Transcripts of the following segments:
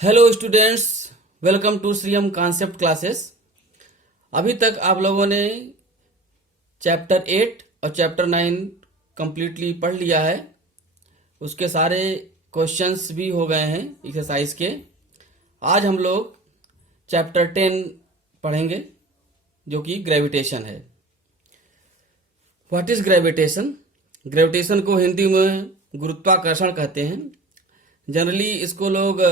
Hello students, welcome to Shriyam concept classes. अभी तक आप लोगों ने चैप्टर 8 और चैप्टर 9 कंप्लीटली पढ़ लिया है। उसके सारे क्वेश्चंस भी हो गए हैं एक्सरसाइज के। आज हम लोग चैप्टर 10 पढ़ेंगे जो कि ग्रेविटेशन है। What is gravitation? ग्रेविटेशन को हिंदी में गुरुत्वाकर्षण कहते हैं। जनरली इसको लोग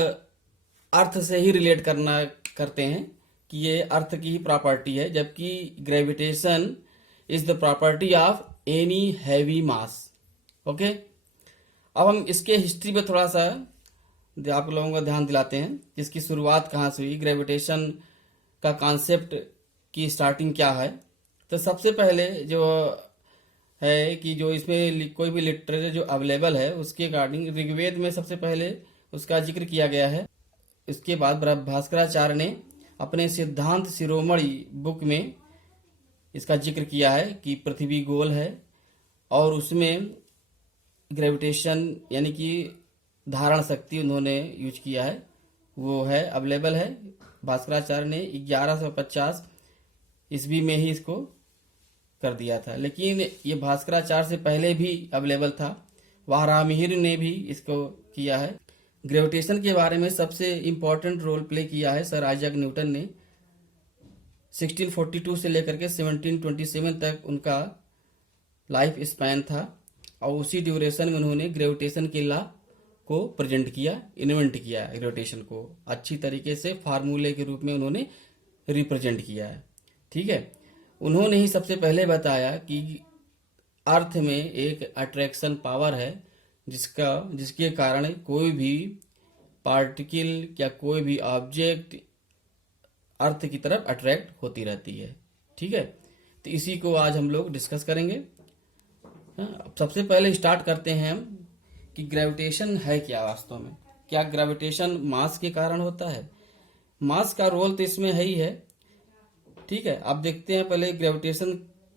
अर्थ से ही रिलेट करते हैं कि ये अर्थ की ही प्रॉपर्टी है, जबकि gravitation is the property of any heavy mass. Okay, अब हम इसके हिस्ट्री पे थोड़ा सा आप लोगों का ध्यान दिलाते हैं। इसकी शुरुआत कहाँ से हुई, ग्रेविटेशन का कॉन्सेप्ट की स्टार्टिंग क्या है। तो सबसे पहले जो है कि जो इसमें कोई भी लिटरेचर जो अवेलेबल है उसके अकॉर्डिंग ऋग्वेद में सबसे पहले उसका जिक्र किया गया है। इसके बाद भास्कराचार्य ने अपने सिद्धांत शिरोमणि बुक में इसका जिक्र किया है कि पृथ्वी गोल है और उसमें ग्रेविटेशन यानी कि धारण शक्ति उन्होंने यूज किया है, वो है अवेलेबल है। भास्कराचार्य ने 1150 ईस्वी में ही इसको कर दिया था, लेकिन ये भास्कराचार्य से पहले भी अवेलेबल था। वाराहमिहिर ने भी इसको किया है। ग्रेविटेशन के बारे में सबसे इम्पोर्टेंट रोल प्ले किया है सर आइजैक न्यूटन ने। 1642 से लेकर के 1727 तक उनका लाइफ स्पैन था और उसी ड्यूरेशन में उन्होंने ग्रेविटेशन के लॉ को प्रेजेंट किया, इन्वेंट किया। ग्रेविटेशन को अच्छी तरीके से फार्मूले के रूप में उन्होंने रिप्रेजेंट किया है। ठीक है, उन्होंने ही सबसे पहले बताया कि अर्थ में एक अट्रैक्शन पावर है जिसके कारण कोई भी पार्टिकल या कोई भी ऑब्जेक्ट अर्थ की तरफ अट्रैक्ट होती रहती है। ठीक है, तो इसी को आज हम लोग डिस्कस करेंगे। सबसे पहले स्टार्ट करते हैं हम कि ग्रेविटेशन है क्या वास्तव में। क्या ग्रेविटेशन मास के कारण होता है? मास का रोल तो इसमें है ही है। ठीक है, अब देखते हैं पहले ग्रेविटेशन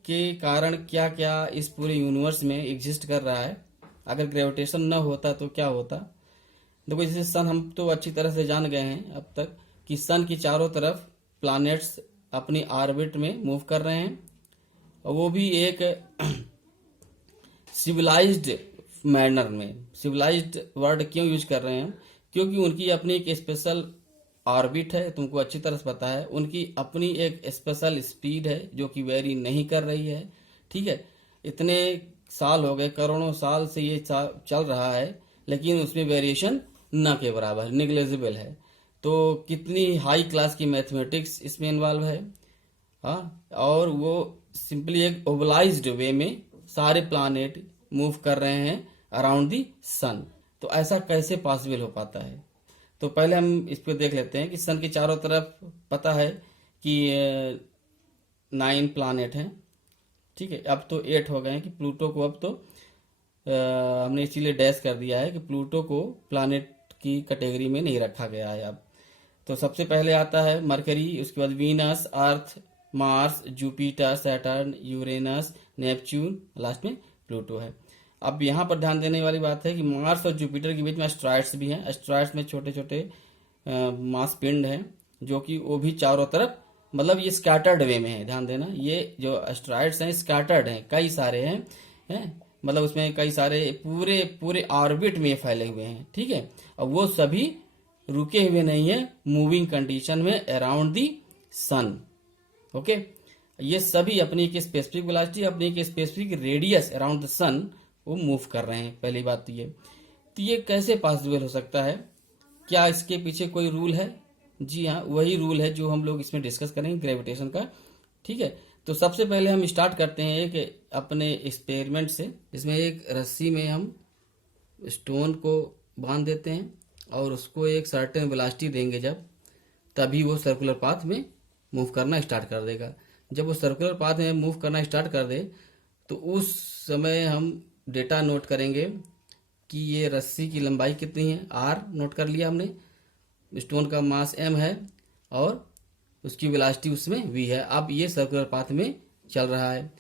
के कारण क्या क्या इस पूरे यूनिवर्स में एग्जिस्ट कर रहा है। अगर ग्रेविटेशन न होता तो क्या होता। देखो, जैसे सन हम तो अच्छी तरह से जान गए हैं अब तक कि सन की चारों तरफ प्लैनेट्स अपनी ऑर्बिट में मूव कर रहे हैं, और वो भी एक सिविलाइज्ड मैनर में। सिविलाइज्ड वर्ड क्यों यूज कर रहे हैं? क्योंकि उनकी अपनी एक स्पेशल ऑर्बिट है, तुमको अच्छी तरह से पता है। उनकी अपनी एक स्पेशल स्पीड है जो कि वेरी नहीं कर रही है। ठीक है, इतने साल हो गए, करोड़ों साल से ये चल रहा है, लेकिन उसमें वेरिएशन न के बराबर, निग्लेजिबल है। तो कितनी हाई क्लास की मैथमेटिक्स इसमें इन्वॉल्व है। हाँ, और वो सिंपली एक ओवलाइज्ड वे में सारे प्लानेट मूव कर रहे हैं अराउंड दी सन। तो ऐसा कैसे पॉसिबल हो पाता है? तो पहले हम इस पर देख लेते हैं कि सन के चारों तरफ पता है कि 9 प्लानेट हैं। ठीक है, अब तो 8 हो गए हैं कि प्लूटो को अब तो हमने इसीलिए डैश कर दिया है कि प्लूटो को प्लानेट की कैटेगरी में नहीं रखा गया है अब। तो सबसे पहले आता है मरकरी, उसके बाद Venus, Earth, Mars, Jupiter, Saturn, Uranus, Neptune, last में प्लूटो है। अब यहाँ पर ध्यान देने वाली बात है कि मार्स और जुपिटर के बीच में एस्ट्रॉयड्स भी हैं। एस्ट्रॉयड्स में छोटे छोटे मास पिंड हैं जो कि वो भी चारों तरफ, मतलब ये स्कैटर्ड वे में है। ध्यान देना, ये जो एस्ट्रॉयड्स हैं स्कैटर्ड हैं, कई सारे हैं, मतलब उसमें कई सारे पूरे पूरे ऑर्बिट में फैले हुए हैं। ठीक है, और वो सभी रुके हुए नहीं है, मूविंग कंडीशन में अराउंड दी सन। ओके, ये सभी अपनी एक स्पेसिफिक वेलोसिटी, अपनी एक स्पेसिफिक रेडियस अराउंड द सन वो मूव कर रहे हैं। पहली बात तो ये कैसे पॉसिबल हो सकता है? क्या इसके पीछे कोई रूल है? जी हाँ, वही रूल है जो हम लोग इसमें डिस्कस करेंगे, ग्रेविटेशन का। ठीक है, तो सबसे पहले हम स्टार्ट करते हैं एक अपने एक्सपेरिमेंट से। इसमें एक रस्सी में हम स्टोन को बांध देते हैं और उसको एक सर्टेन वेलोसिटी देंगे जब, तभी वो सर्कुलर पाथ में मूव करना स्टार्ट कर देगा। जब वो सर्कुलर पाथ में मूव करना स्टार्ट कर दे तो उस समय हम डेटा नोट करेंगे कि ये रस्सी की लंबाई कितनी है, आर नोट कर लिया हमने, स्टोन का मास एम है और उसकी वेलोसिटी उसमें वी है। अब ये सर्कुलर पाथ में चल रहा है,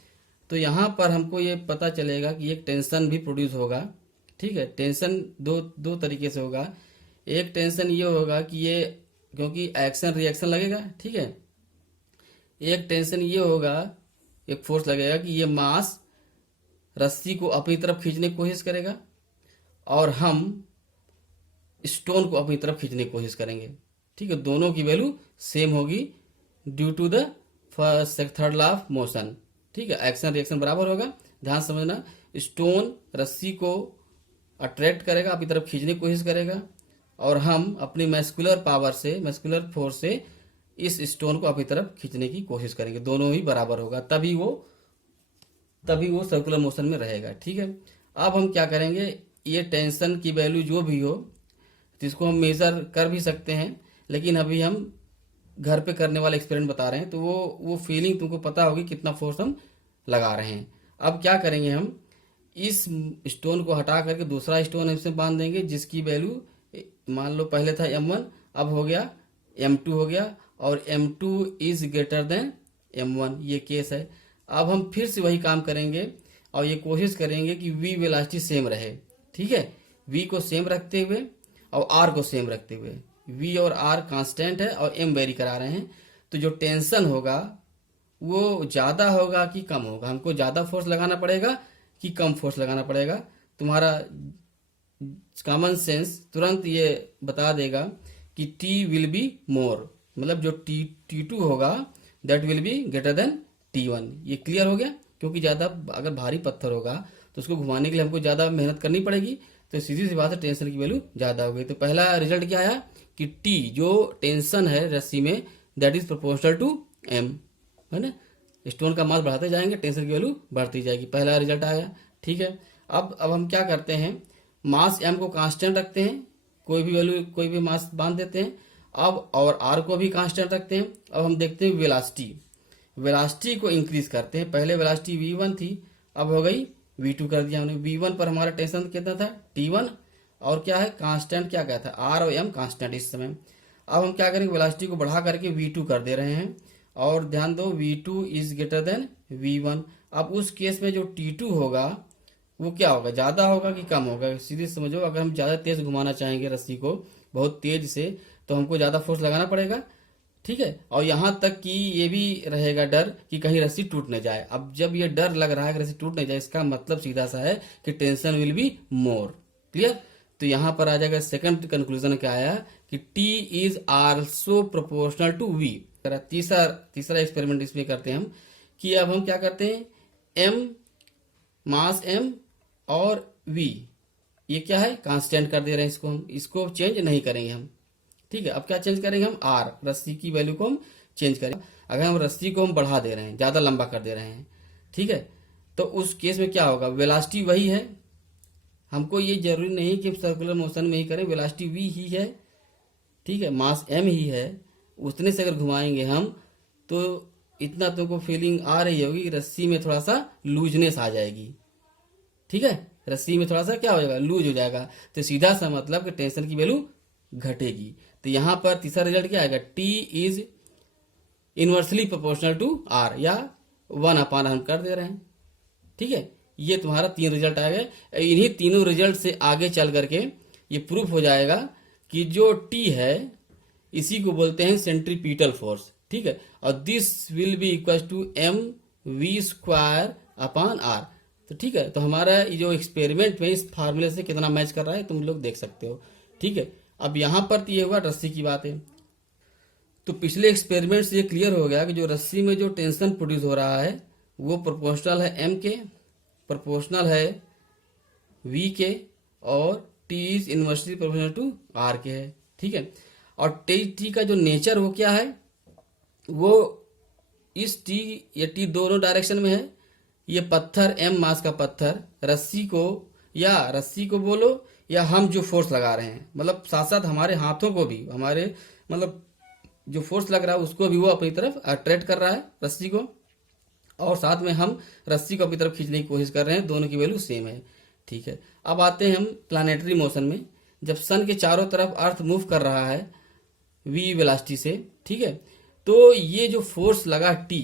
तो यहाँ पर हमको ये पता चलेगा कि एक टेंशन भी प्रोड्यूस होगा। ठीक है, टेंशन दो तरीके से होगा। एक टेंशन ये होगा कि ये, क्योंकि एक्शन रिएक्शन लगेगा, ठीक है, एक टेंशन ये होगा, एक फोर्स लगेगा कि ये मास रस्सी को अपनी तरफ खींचने की कोशिश करेगा और हम स्टोन को अपनी तरफ खींचने की कोशिश करेंगे, ठीक है। दोनों की वैल्यू सेम होगी due to the first third law of motion, ठीक है। एक्शन रिएक्शन बराबर होगा। ध्यान समझना, स्टोन रस्सी को अट्रैक्ट करेगा, अपनी तरफ खींचने की कोशिश करेगा और हम अपनी मैस्कुलर पावर से, मैस्कुलर फोर्स से इस स्टोन को अपनी तरफ खींचने की कोशिश करेंगे। दोनों ही बराबर होगा, तभी वो सर्कुलर मोशन में रहेगा, ठीक है। अब हम क्या करेंगे, ये टेंशन की वैल्यू जो भी हो तो इसको हम मेजर कर भी सकते हैं, लेकिन अभी हम घर पे करने वाला एक्सपेरिमेंट बता रहे हैं, तो वो फीलिंग तुमको पता होगी कितना फोर्स हम लगा रहे हैं। अब क्या करेंगे, हम इस स्टोन को हटा करके दूसरा स्टोन इसमें बांध देंगे, जिसकी वैल्यू मान लो पहले था m1, अब हो गया m2 हो गया, और m2 is greater then m1, ये केस है। अब हम फिर से वही काम करेंगे और ये कोशिश करेंगे कि v वेलोसिटी सेम रहे, ठीक है। v को सेम रखते हुए और r को सेम रखते हुए, v और r कांस्टेंट है और m वेरी करा रहे हैं, तो जो टेंशन होगा वो ज़्यादा होगा कि कम होगा, हमको ज़्यादा फोर्स लगाना पड़ेगा कि कम फोर्स लगाना पड़ेगा। तुम्हारा कॉमन सेंस तुरंत ये बता देगा कि T विल बी मोर, मतलब जो T2 होगा that will be greater then T1। ये क्लियर हो गया, क्योंकि ज़्यादा अगर भारी पत्थर होगा तो उसको घुमाने के लिए हमको ज़्यादा मेहनत करनी पड़ेगी, तो सीधी सी बात है टेंशन की वैल्यू ज़्यादा हो गई। तो पहला रिजल्ट क्या आया कि T जो टेंशन है रस्सी में that is proportional to M, है ना। स्टोन का मास बढ़ाते जाएंगे, टेंशन की वैल्यू बढ़ती जाएगी, पहला रिजल्ट आया, ठीक है। अब हम क्या करते हैं, मास m को कांस्टेंट रखते हैं, कोई भी वैल्यू कोई भी मास बांध देते हैं। अब और r को भी कांस्टेंट रखते हैं। अब हम देखते हैं वेलोसिटी को इंक्रीज करते हैं। पहले वेलोसिटी v1 थी, अब हो गई v2 कर दिया हमने। v1 पर हमारा टेंशन कितना था t1, और क्या है कांस्टेंट, क्या था r और m कांस्टेंट इस समय। अब हम क्या करेंगे, वेलोसिटी को बढ़ा करके v2 कर दे रहे हैं, और ध्यान दो v2 is greater then v1। अब उस केस में जो t2 होगा वो क्या होगा, ज़्यादा होगा कि कम होगा, सीधे समझो। अगर हम ज़्यादा तेज घुमाना चाहेंगे रस्सी को बहुत तेज से, तो हमको ज़्यादा फोर्स लगाना पड़ेगा, ठीक है। और यहाँ तक कि ये भी रहेगा डर कि कहीं रस्सी टूट न जाए। अब जब ये डर लग रहा है कि रस्सी टूट न जाए, इसका मतलब सीधा सा है कि tension will be more, clear. तो यहाँ पर आ जाएगा सेकंड कंक्लूजन क्या आया कि T is also proportional to V। तीसरा एक्सपेरिमेंट इसमें करते हैं हम कि अब हम क्या करते हैं, M मास M और V ये क्या है कांस्टेंट कर दे रहे हैं, इसको चेंज नहीं करेंगे हम, ठीक है। अब क्या चेंज करेंगे हम, R रस्सी की वैल्यू को हम चेंज करेंगे। अगर हम रस्सी को हम बढ़ा दे रहे हैं, ज़्यादा लंबा कर दे रहे हैं, ठीक है, तो उस केस में क्या होगा, वेलोसिटी वही है, हमको ये जरूरी नहीं कि सर्कुलर मोशन में ही करें, वेलोसिटी v ही है, ठीक है, मास m ही है, उतने से अगर घुमाएंगे हम तो इतना तुमको फीलिंग आ रही होगी कि रस्सी में थोड़ा सा लूजनेस आ जाएगी, ठीक है, रस्सी में थोड़ा सा क्या हो जाएगा, लूज हो जाएगा। तो सीधा सा मतलब कि टेंशन की वैल्यू घटेगी। तो यहाँ पर तीसरा रिजल्ट क्या आएगा, T is inversely proportional to R, या 1/, हम कर दे रहे हैं, ठीक है। ये तुम्हारा 3 रिजल्ट आ गए। इन्हीं तीनों रिजल्ट से आगे चल करके ये प्रूफ हो जाएगा कि जो T है इसी को बोलते हैं सेंट्रीपिटल फोर्स, ठीक है, और this will be equal to mv²/r। तो ठीक है, तो हमारा ये जो एक्सपेरिमेंट में इस फार्मूले से कितना मैच कर रहा है तुम लोग देख सकते हो, ठीक है। अब यहाँ पर तो ये हुआ रस्सी की बात है। तो पिछले एक्सपेरिमेंट से ये क्लियर हो गया कि जो रस्सी में जो टेंशन प्रोड्यूस हो रहा है वो प्रोपोर्शनल है m के, प्रोपोर्शनल है v के, और T is inversely proportional to R के है, ठीक है। और T का जो नेचर वो क्या है, वो इस T या T दोनों डायरेक्शन में है। ये पत्थर M मास का पत्थर रस्सी को बोलो या हम जो फोर्स लगा रहे हैं, मतलब साथ साथ हमारे हाथों को भी, हमारे मतलब जो फोर्स लग रहा है उसको भी वो अपनी तरफ अट्रैक्ट कर रहा है रस्सी को, और साथ में हम रस्सी को अपनी तरफ खींचने की कोशिश कर रहे हैं, दोनों की वैल्यू सेम है, ठीक है। अब आते हैं हम प्लानेटरी मोशन में। जब सन के चारों तरफ अर्थ मूव कर रहा है v वेलोसिटी से, ठीक है, तो ये जो फोर्स लगा T,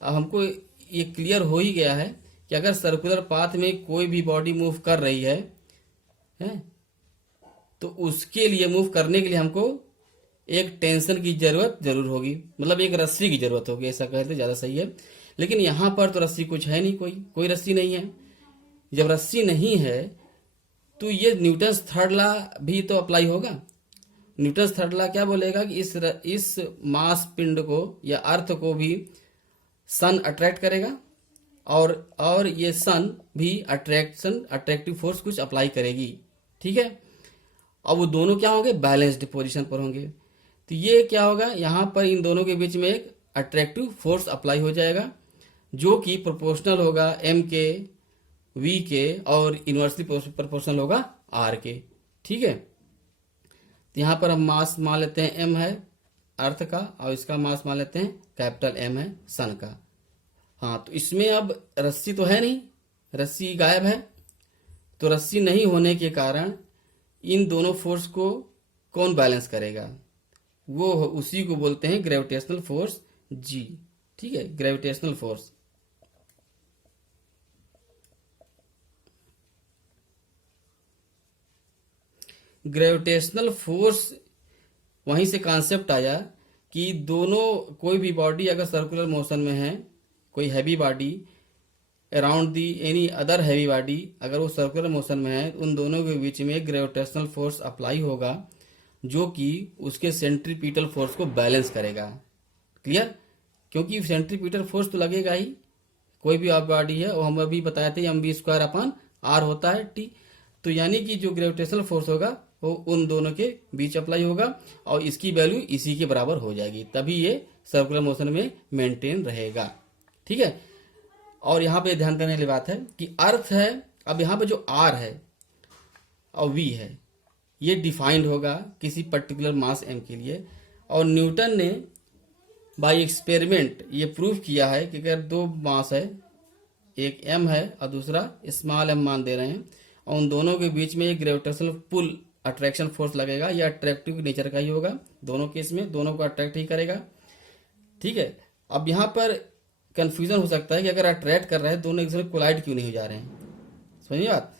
अब हमको ये क्लियर हो ही गया है कि अगर सर्कुलर पाथ में कोई भी बॉडी मूव कर रही है तो उसके लिए मूव करने के लिए हमको एक टेंशन की जरूरत जरूर होगी, मतलब एक रस्सी की जरूरत होगी, ऐसा कहते ज़्यादा सही है। लेकिन यहाँ पर तो रस्सी कुछ है नहीं, कोई रस्सी नहीं है। जब रस्सी नहीं है तो ये न्यूटन्स थर्ड लॉ भी तो अप्लाई होगा। न्यूटन्स थर्ड लॉ क्या बोलेगा कि इस मास पिंड को या अर्थ को भी सन अट्रैक्ट करेगा और ये सन भी अट्रैक्टिव फोर्स कुछ अप्लाई करेगी, ठीक है। अब वो दोनों क्या होंगे, बैलेंस्ड पोजीशन पर होंगे। तो ये क्या होगा, यहाँ पर इन दोनों के बीच में एक अट्रैक्टिव फोर्स अप्लाई हो जाएगा जो कि प्रोपोर्शनल होगा एम के, वी के और इनवर्सली प्रोपोर्शनल होगा आर के, ठीक है। तो यहाँ पर हम मास मान लेते हैं एम है अर्थ का और इसका मास मान लेते हैं कैपिटल एम है सन का। हाँ, तो इसमें अब रस्सी तो है नहीं, रस्सी गायब है। तो रस्सी नहीं होने के कारण इन दोनों फोर्स को कौन बैलेंस करेगा, वो उसी को बोलते हैं ग्रेविटेशनल फोर्स जी, ठीक है। ग्रेविटेशनल फोर्स ग्रेविटेशनल फोर्स वहीं से कॉन्सेप्ट आया कि दोनों, कोई भी बॉडी अगर सर्कुलर मोशन में है, कोई heavy body around the any other heavy body अगर वो सर्कुलर मोशन में है, उन दोनों के बीच में ग्रेविटेशनल फोर्स अप्लाई होगा जो कि उसके सेंट्रीपिटल फोर्स को बैलेंस करेगा। क्लियर? क्योंकि सेंट्रीपिटल फोर्स तो लगेगा ही, कोई भी बॉडी है, वो हम अभी बताए थे mv²/r होता है टी। तो यानी कि जो ग्रेविटेशनल फोर्स होगा वो उन दोनों के बीच अप्लाई होगा और इसकी वैल्यू इसी के बराबर हो जाएगी, तभी ये सर्कुलर मोशन में मेंटेन रहेगा, ठीक है। और यहाँ पे ध्यान देने वाली बात है कि अर्थ है, अब यहाँ पे जो आर है और वी है ये डिफाइंड होगा किसी पर्टिकुलर मास एम के लिए। और न्यूटन ने बाय एक्सपेरिमेंट ये प्रूव किया है कि अगर दो मास है, एक एम है और दूसरा स्मॉल एम मान दे रहे हैं, और उन दोनों के बीच में एक ग्रेविटेशनल पुल अट्रैक्शन फोर्स लगेगा, या अट्रैक्टिव नेचर का ही होगा दोनों केस में, दोनों को अट्रैक्ट ही करेगा, ठीक है। अब यहाँ पर कंफ्यूजन हो सकता है कि अगर अट्रैक्ट कर रहे हैं दोनों एक दूसरे कोलाइड क्यों नहीं हो जा रहे हैं। समझिए बात,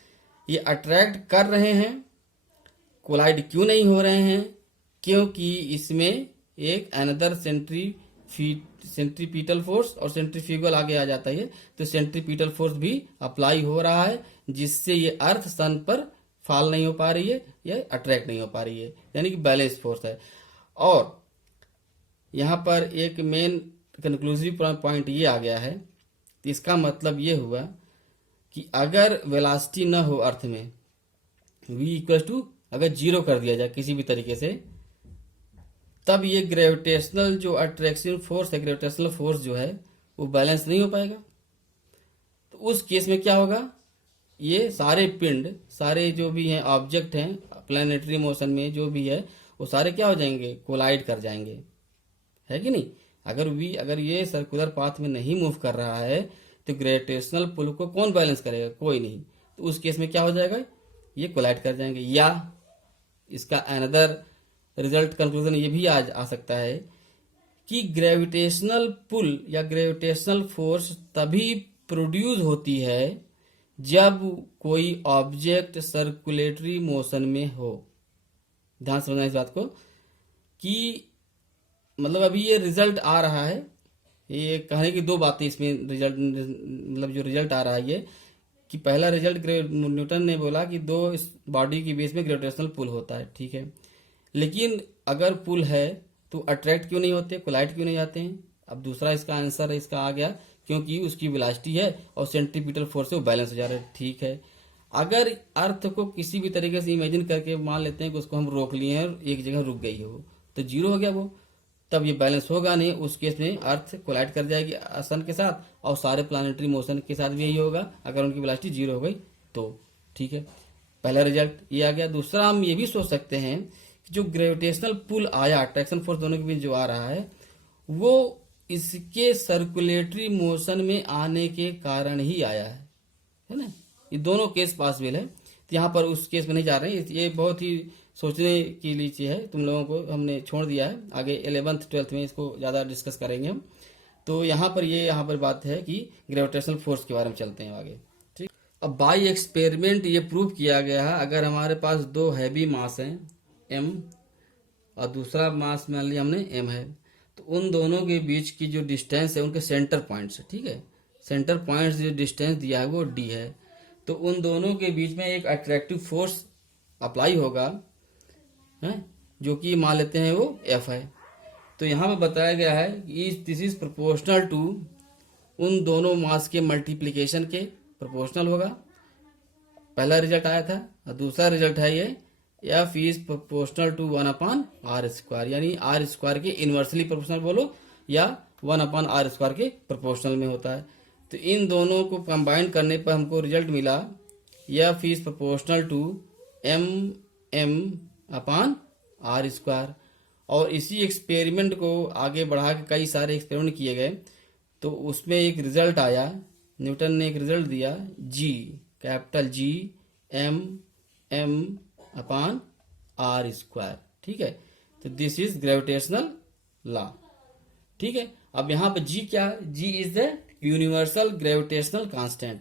ये अट्रैक्ट कर रहे हैं, कोलाइड क्यों नहीं हो रहे हैं, क्योंकि इसमें एक अनदर सेंट्रीपिटल फोर्स और सेंट्रीफ्यूगल आगे आ जाता है, तो सेंट्रीपिटल फोर्स भी अप्लाई हो रहा है जिससे ये अर्थ सन पर फॉल नहीं हो पा रही है या अट्रैक्ट नहीं हो पा रही है, यानी कि बैलेंस फोर्स है। और यहाँ पर एक मेन कंक्लूसिव पॉइंट ये आ गया है, इसका मतलब ये हुआ कि अगर वेलोसिटी न हो अर्थ में, v अगर जीरो कर दिया जाए किसी भी तरीके से, तब ये ग्रेविटेशनल जो अट्रैक्शन फोर्स है, ग्रेविटेशनल फोर्स जो है वो बैलेंस नहीं हो पाएगा। तो उस केस में क्या होगा, ये सारे पिंड, सारे जो भी हैं ऑब्जेक्ट हैं प्लैनेटरी मोशन में जो भी है, वो सारे क्या हो जाएंगे, कोलाइड कर जाएंगे, है कि नहीं। अगर ये सर्कुलर पाथ में नहीं मूव कर रहा है तो ग्रेविटेशनल पुल को कौन बैलेंस करेगा, कोई नहीं। तो उस केस में क्या हो जाएगा, ये कोलाइड कर जाएंगे। या इसका अनदर रिजल्ट कंक्लूजन ये भी आ सकता है कि ग्रेविटेशनल पुल या ग्रेविटेशनल फोर्स तभी प्रोड्यूस होती है जब कोई ऑब्जेक्ट सर्कुलेटरी मोशन में हो। ध्यान समझना इस बात को कि मतलब अभी ये रिजल्ट आ रहा है, ये कहने की दो बातें इसमें रिजल्ट, मतलब जो रिजल्ट आ रहा है ये कि पहला रिजल्ट न्यूटन ने बोला कि दो इस बॉडी के बीच में ग्रेविटेशनल पुल होता है, ठीक है। लेकिन अगर पुल है तो अट्रैक्ट क्यों नहीं होते, कोलाइड क्यों नहीं जाते हैं। अब दूसरा इसका आंसर इसका आ गया क्योंकि उसकी वेलोसिटी है और सेंट्रीपिटल फोर्स से वो बैलेंस हो जा रहा है, ठीक है। अगर अर्थ को किसी भी तरीके से इमेजिन करके मान लेते हैं कि उसको हम रोक लिए हैं और एक जगह रुक गई है वो, तो जीरो हो गया वो, तब ये बैलेंस होगा नहीं। उस केस में अर्थ कोलाइड कर जाएगी सन के साथ और सारे प्लानिटरी मोशन के साथ भी यही होगा अगर उनकी वेलोसिटी जीरो हो गई तो, ठीक है। पहला रिजल्ट ये आ गया। दूसरा हम ये भी सोच सकते हैं कि जो ग्रेविटेशनल पुल आया, अट्रैक्शन फोर्स दोनों के बीच जो आ रहा है, वो इसके सर्कुलेटरी मोशन में आने के कारण ही आया है ना। ये दोनों केस पॉसिबल है, तो यहाँ पर उस केस में नहीं जा रहे हैं। ये बहुत ही सोचने के लिए चीज है, तुम लोगों को हमने छोड़ दिया है, आगे 11th 12th में इसको ज़्यादा डिस्कस करेंगे हम। तो यहाँ पर बात है कि ग्रेविटेशनल फोर्स के बारे में चलते हैं आगे, ठीक। अब बाई एक्सपेरिमेंट ये प्रूव किया गया है, अगर हमारे पास दो हैवी मास हैं m और दूसरा मास मान लिया हमने m है, तो उन दोनों के बीच की जो डिस्टेंस है उनके सेंटर पॉइंट्स है, ठीक है, सेंटर पॉइंट्स जो डिस्टेंस दिया है वो d है, तो उन दोनों के बीच में एक अट्रैक्टिव फोर्स अप्लाई होगा है, जो कि मान लेते हैं वो F है। तो यहाँ पे बताया गया है कि दिस इज प्रोपोर्शनल टू, उन दोनों मास के मल्टीप्लिकेशन के प्रोपोर्शनल होगा, पहला रिजल्ट आया था, और दूसरा रिजल्ट है ये F is proportional to 1/r², यानी r² के इन्वर्सली प्रोपोर्शनल बोलो या 1/r² के प्रोपोर्शनल में होता है। तो इन दोनों को कंबाइन करने पर हमको रिजल्ट मिला F is proportional to m/r²। और इसी एक्सपेरिमेंट को आगे बढ़ा के कई सारे एक्सपेरिमेंट किए गए, तो उसमें एक रिजल्ट आया, न्यूटन ने एक रिजल्ट दिया G, कैपिटल G m/r², ठीक है। तो दिस इज ग्रेविटेशनल लॉ, ठीक है। अब यहाँ पे G क्या है? G is the universal gravitational constant.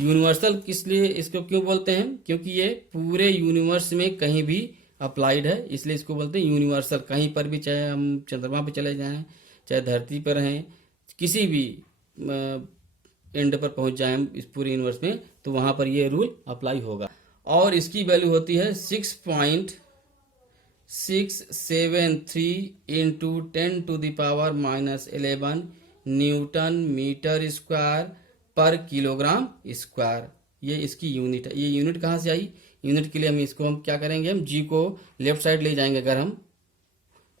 Universal किस लिए इसको क्यों बोलते हैं? क्योंकि ये पूरे यूनिवर्स में कहीं भी अप्लाइड है, इसलिए इसको बोलते हैं यूनिवर्सल। कहीं पर भी, चाहे हम चंद्रमा पे चले जाएं, चाहे धरती पर रहें, किसी भी एंड पर पहुंच जाएं हम इस पूरे यूनिवर्स में, तो वहां पर ये रूल अप्लाई होगा। और इसकी वैल्यू होती है 6.673 इंटू 10⁻⁻11 न्यूटन मीटर स्क्वायर पर किलोग्राम स्क्वायर। ये इसकी यूनिट है। ये यूनिट कहाँ से आई? यूनिट के लिए हम क्या करेंगे, हम जी को लेफ्ट साइड ले जाएंगे। अगर हम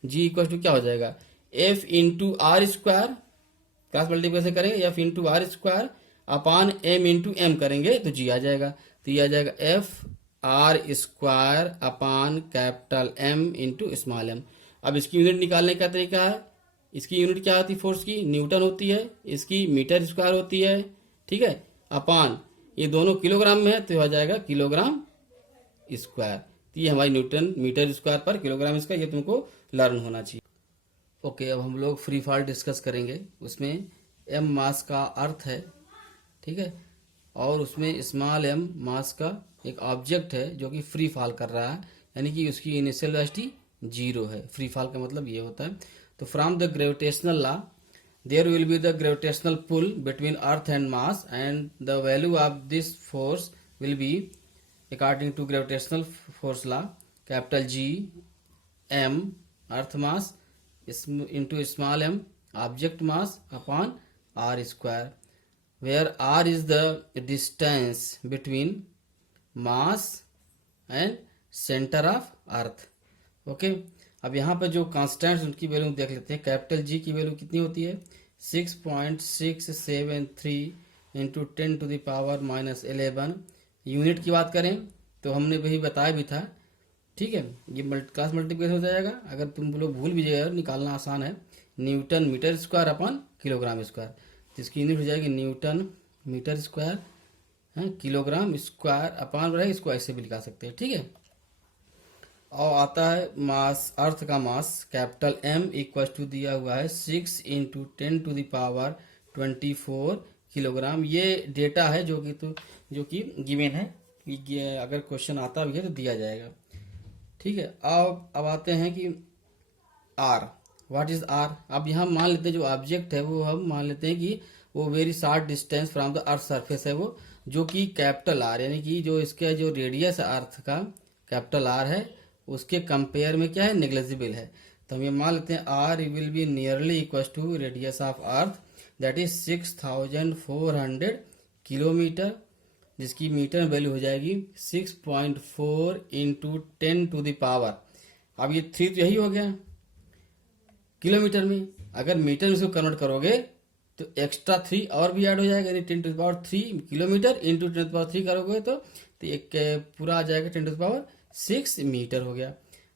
जी इक्वल टू क्या हो जाएगा, F into R square, cross multiplication करेंगे, F into R square upon M into M करेंगे तो जी आ जाएगा। तो ये आ जाएगा F R square upon capital M into small M. अब इसकी यूनिट निकालने का तरीका है, इसकी यूनिट क्या होती है फोर्स की? न्यूटन होती है, इसकी मीटर स्क्वायर होती है, ठीक है, अपान ये दोनों किलोग्राम में है तो आ जाएगा किलोग्राम स्क्वायर। तो ये हमारी न्यूटन मीटर स्क्वायर पर किलोग्राम स्क्वायर, ये तुमको लर्न होना चाहिए। ओके, अब हम लोग फ्री फॉल डिस्कस करेंगे। उसमें एम मास का अर्थ है, ठीक है, और उसमें स्मॉल एम मास का एक ऑब्जेक्ट है जो कि फ्री फॉल कर रहा है, यानी कि उसकी इनिशियल वेलोसिटी 0 है। फ्री फॉल का मतलब ये होता है। तो from the gravitational law there will be the gravitational pull between earth and mass and the value of this force will be according to gravitational force law, capital G m earth mass into small m object mass upon r square, where r is the distance between mass and center of earth। Okay, अब यहाँ पर जो constants उनकी value देख लेते हैं। Capital G की value कितनी होती है? 6.673 इंटू 10⁻⁻11। यूनिट की बात करें तो हमने वही बताया भी था, ठीक है, ये क्लास मल्टीप्लिकेशन हो जाएगा। अगर तुम लोग भूल भी जाएगा, निकालना आसान है। Newton metre square upon kilogram square, तो इसकी यूनिट हो जाएगी न्यूटन मीटर स्क्वायर है, किलोग्राम स्क्वायर अपान रहेगा, इसको ऐसे भी लिखा सकते हैं, ठीक है। और आता है मास, अर्थ का मास, कैपिटल एम इक्वल टू दिया हुआ है 6 इंटू 10⁻24 किलोग्राम। ये डेटा है जो कि गिवन है, अगर क्वेश्चन आता भी है तो दिया जाएगा, ठीक है। अब आते हैं कि आर, व्हाट इज आर। अब यहाँ मान लेते हैं जो ऑब्जेक्ट है वो हम मान लेते हैं कि वो very short distance from the earth surface है, वो जो कि कैपिटल आर, यानी कि जो इसका जो रेडियस है अर्थ का कैपिटल आर है, उसके कंपेयर में क्या है, नेग्लिजिबल है। तो हम ये मान लेते हैं R will be nearly equal to radius of earth, that is 6400 kilometre, जिसकी मीटर वैल्यू हो जाएगी 6.4 इंटू 10⁻। अब ये 3 तो यही हो गया किलोमीटर में, अगर मीटर में इसको कन्वर्ट करोगे तो एक्स्ट्रा 3 और भी ऐड हो जाएगा, यानी 10⁻³ किलोमीटर इंटू 10⁻³ करोगे तो एक पूरा आ जाएगा 10⁻6 मीटर हो गया।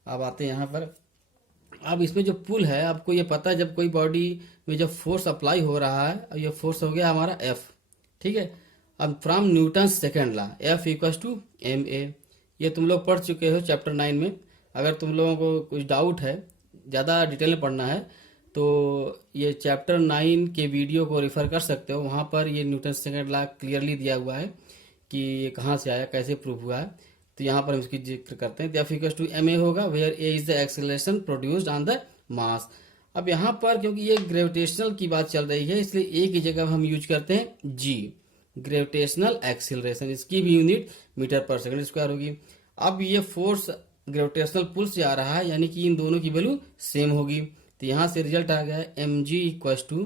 अब आते हैं यहाँ पर, अब इसमें जो पुल है, आपको ये पता है जब कोई बॉडी में जब फोर्स अप्लाई हो रहा है, और ये फोर्स हो गया हमारा F, ठीक है। अब from Newton second law F equal to ma, ये तुम लोग पढ़ चुके हो चैप्टर 9 में। अगर तुम लोगों को कुछ डाउट है, ज़्यादा डिटेल में पढ़ना है, तो ये चैप्टर 9 के वीडियो को रेफर कर सकते हो, वहाँ पर ये न्यूटन सेकेंड लॉ क्लियरली दिया हुआ है कि ये कहाँ से आया, कैसे प्रूव हुआ है। तो यहाँ पर हम इसकी जिक्र करते हैं। तो F equals to M A होगा, where A is the acceleration produced on the mass. अब यहाँ पर क्योंकि ये ग्रेविटेशनल की बात चल रही है, इसलिए ए की जगह हम यूज करते हैं जी, ग्रेविटेशनल एक्सीलरेशन। इसकी भी यूनिट मीटर पर सेकंड स्क्वायर होगी। अब ये फोर्स ग्रेविटेशनल पुल से आ रहा है, यानी कि इन दोनों की वैल्यू सेम होगी। तो यहाँ से रिजल्ट आ गया है M G equal to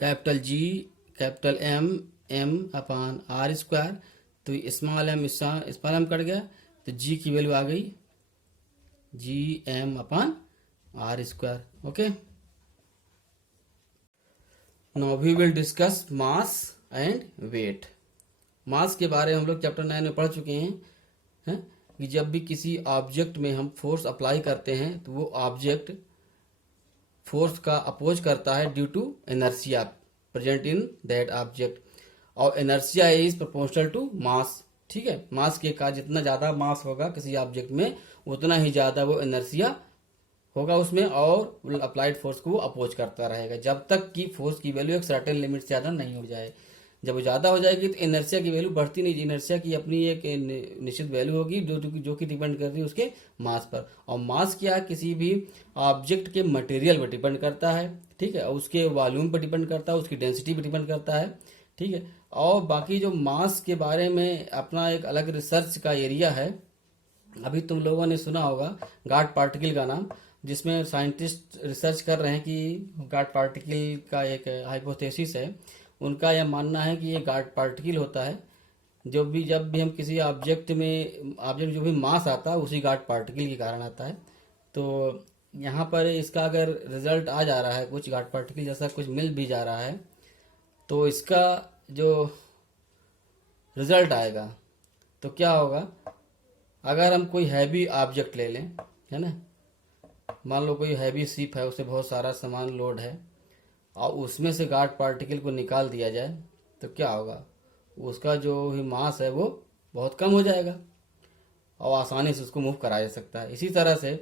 capital G capital M upon R square. तो स्मॉल एम कट गया, तो जी की वैल्यू आ गई G M upon R square. Okay, now we will discuss mass and weight. Mass के बारे में हम लोग चैप्टर 9 में पढ़ चुके हैं कि जब भी किसी ऑब्जेक्ट में हम फोर्स अप्लाई करते हैं तो वो ऑब्जेक्ट फोर्स का अपोज करता है due to inertia present in that object, और inertia is proportional to mass. ठीक है, मास के का जितना ज्यादा मास होगा किसी ऑब्जेक्ट में, उतना ही ज्यादा वो इनर्शिया होगा उसमें, और अप्लाइड फोर्स को वो अपोज करता रहेगा जब तक कि फोर्स की वैल्यू एक सर्टेन लिमिट से ज्यादा नहीं हो जाए। जब वो ज्यादा हो जाएगी तो इनर्शिया की वैल्यू बढ़ती नहीं, इनर्शिया की अपनी एक निश्चित वैल्यू होगी जो कि डिपेंड कर रही है उसके मास पर। और मास क्या, किसी भी ऑब्जेक्ट के मटेरियल पर डिपेंड करता है। ठीक है, और उसके वॉल्यूम पर डिपेंड करता है, उसकी डेंसिटी पर डिपेंड करता है। ठीक है, और बाकी जो मास के बारे में अपना एक अलग रिसर्च का एरिया है। अभी तुम लोगों ने सुना होगा गॉड पार्टिकल का नाम, जिसमें साइंटिस्ट रिसर्च कर रहे हैं कि गॉड पार्टिकल का एक हाइपोथेसिस है। उनका यह मानना है कि ये गॉड पार्टिकल होता है जब भी हम किसी ऑब्जेक्ट जो भी मास आता है उसी गॉड पार्टिकल के कारण आता है। तो यहाँ पर इसका अगर रिजल्ट आ जा रहा है, कुछ गॉड पार्टिकल जैसा कुछ मिल भी जा रहा है, तो इसका जो रिजल्ट आएगा तो क्या होगा, अगर हम कोई हैवी ऑब्जेक्ट ले लें, है ना, मान लो कोई हैवी शिप है, उससे बहुत सारा सामान लोड है, और उसमें से गॉड पार्टिकल को निकाल दिया जाए तो क्या होगा, उसका जो ही मास है वो बहुत कम हो जाएगा और आसानी से उसको मूव कराया जा सकता है। इसी तरह से